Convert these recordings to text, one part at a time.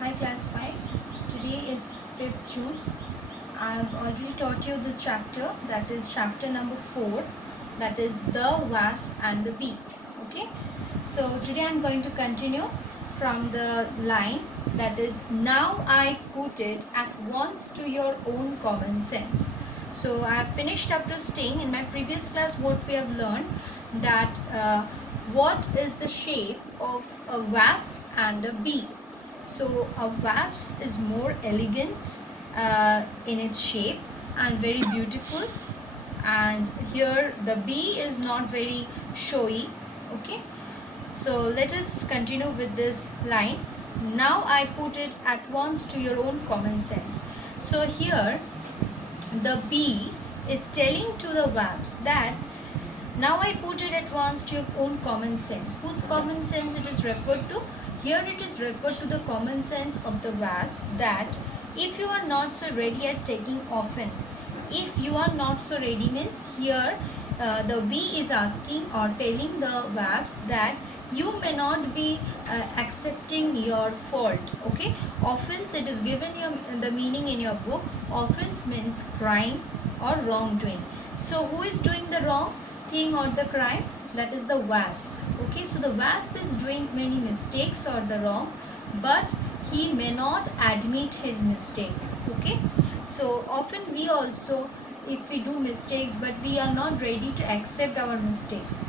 Hi class 5. Today is 5th June. I have already taught you this chapter, that is chapter number 4, that is the wasp and the bee. Okay. So today I am going to continue from the line that is, now I put it at once to your own common sense. So I have finished up to sting. In my previous class what we have learned that what is the shape of a wasp and a bee. So a wasp is more elegant in its shape and very beautiful, and here the bee is not very showy. Okay, so let us continue with this line. Now I put it at once to your own common sense. So here the bee is telling to the wasp that now I put it at once to your own common sense. Whose common sense it is referred to? Here it is referred to the common sense of the wasp, that if you are not so ready at taking offense, if you are not so ready means here the bee is asking or telling the wasp that you may not be accepting your fault. Okay, offense, it is given you the meaning in your book. Offense means crime or wrongdoing. So who is doing the wrong thing or the crime? That is the wasp. Okay, so the wasp is doing many mistakes or the wrong, but he may not admit his mistakes. Okay, so often we also, if we do mistakes, but we are not ready to accept our mistakes.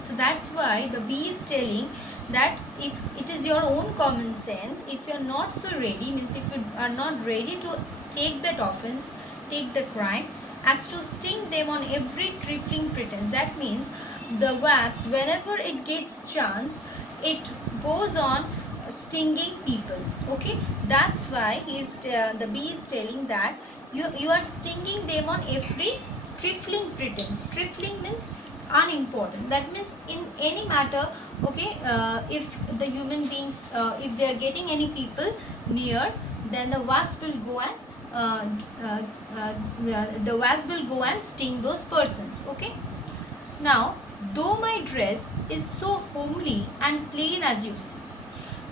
So that's why the bee is telling that if it is your own common sense, if you are not so ready, means if you are not ready to take that offense, take the crime, as to sting them on every trifling pretense. That means the wasp, whenever it gets chance, it goes on stinging people. Okay, that's why the bee is telling that you are stinging them on every trifling pretense. Trifling means unimportant. That means in any matter. Okay, if the human beings, if they are getting any people near, then the wasp will go and the wasp will go and sting those persons. Okay, now though my dress is so homely and plain as you see.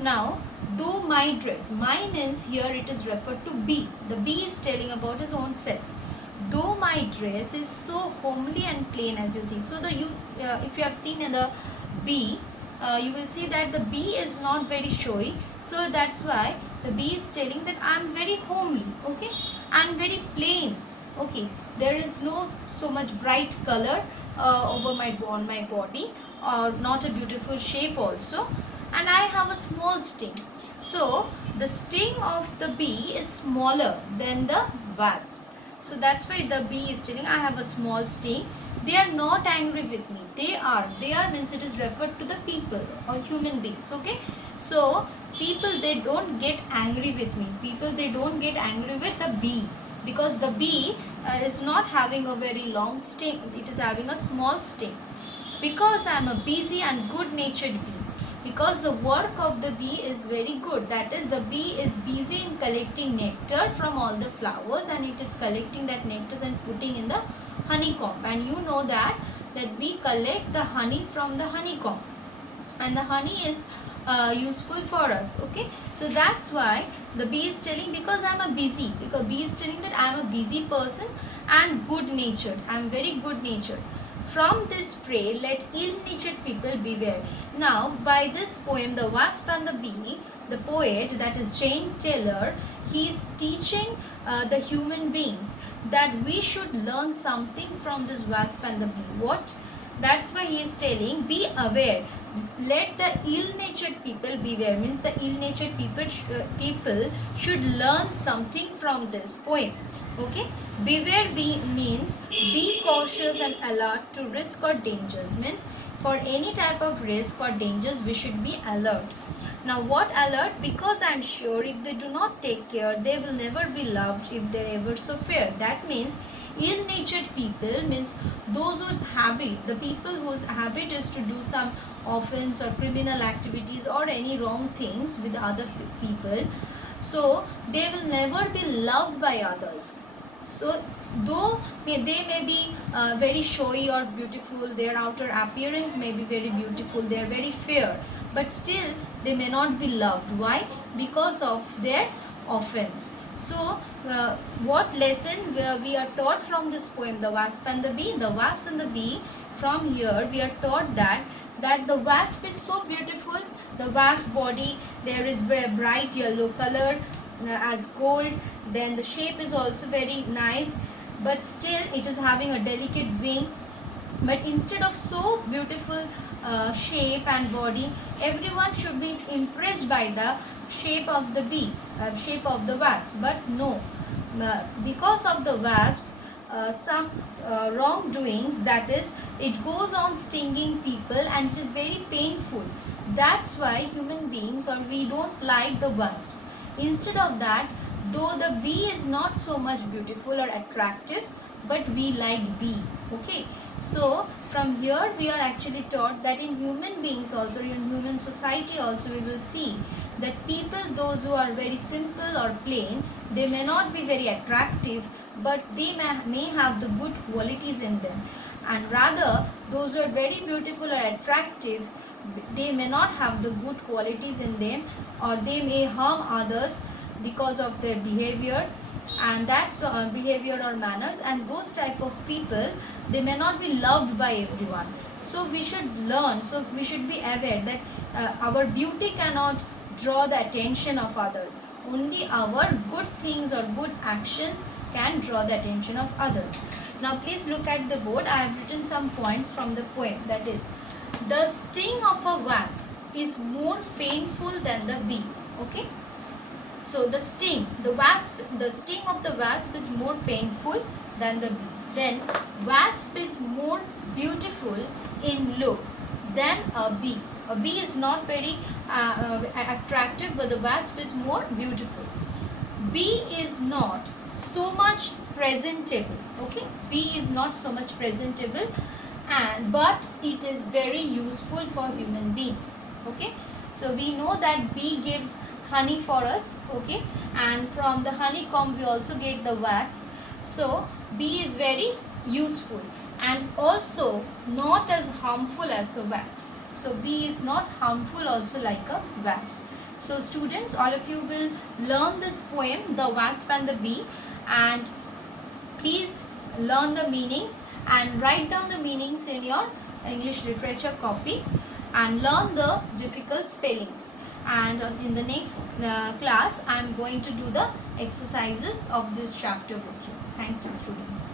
Now though my dress, my means here it is referred to bee. The bee is telling about his own self. Though my dress is so homely and plain as you see. So the if you have seen in the bee, you will see that the bee is not very showy. So that's why the bee is telling that I am very homely. Okay, I am very plain. Okay, there is no so much bright color over on my body, or not a beautiful shape also, and I have a small sting. So the sting of the bee is smaller than the wasp. So that's why the bee is telling I have a small sting. They are not angry with me. They are means it is referred to the people or human beings. Okay, so people, they don't get angry with me. People, they don't get angry with the bee, because the bee is not having a very long sting. It is having a small sting, because I am a busy and good natured bee. Because the work of the bee is very good. That is, the bee is busy in collecting nectar from all the flowers, and it is collecting that nectar and putting in the honeycomb. And you know that we collect the honey from the honeycomb, and the honey is useful for us. Okay, so that's why the bee is telling, because I am a busy, because bee is telling that I am a busy person and good natured. I am very good natured. From this prey let ill-natured people beware. Now by this poem, The Wasp and the Bee, the poet, that is Jane Taylor, he is teaching the human beings that we should learn something from this wasp and the bee. What? That's why he is telling, be aware. Let the ill-natured people beware. Means the ill-natured people should learn something from this poem. Okay, beware means be cautious and alert to risk or dangers. Means for any type of risk or dangers we should be alert. Now what alert? Because I am sure if they do not take care, they will never be loved if they are ever so fair. That means ill-natured people means those whose habit, the people whose habit is to do some offense or criminal activities or any wrong things with other people. So they will never be loved by others. So though they may be very showy or beautiful, their outer appearance may be very beautiful, they are very fair, but still they may not be loved. Why? Because of their offense. So what lesson we are taught from this poem, The Wasp and the Bee? The Wasp and the Bee, from here we are taught that the wasp is so beautiful. The wasp body, there is bright yellow color as gold. Then the shape is also very nice, but still it is having a delicate wing. But instead of so beautiful shape and body, everyone should be impressed by the shape of the bee, shape of the wasp. But no, because of the wasps, some wrongdoings, that is, it goes on stinging people and it is very painful. That's why human beings, or we don't like the wasp. Instead of that, though the bee is not so much beautiful or attractive, but we like bee. Okay, so from here we are actually taught that in human beings also, in human society also, we will see that people, those who are very simple or plain, they may not be very attractive, but they may have the good qualities in them. And rather, those who are very beautiful or attractive, they may not have the good qualities in them, or they may harm others because of their behavior, and that's behavior or manners. And those type of people, they may not be loved by everyone. So we should learn, so we should be aware that our beauty cannot draw the attention of others. Only our good things or good actions can draw the attention of others. Now please look at the board. I have written some points from the poem. That is, the sting of a wasp is more painful than the bee. Okay, so the sting of the wasp is more painful than the bee. Then wasp is more beautiful in look than a bee. A bee is not very attractive, but the wasp is more beautiful. Bee is not so much presentable. Okay, bee is not so much presentable, but it is very useful for human beings. Okay, so we know that bee gives honey for us. Okay, and from the honeycomb we also get the wax. So bee is very useful and also not as harmful as a wasp. So bee is not harmful also like a wasp. So students, all of you will learn this poem, The Wasp and the Bee, and please learn the meanings and write down the meanings in your English literature copy and learn the difficult spellings. And in the next class, I am going to do the exercises of this chapter with you. Thank you, students.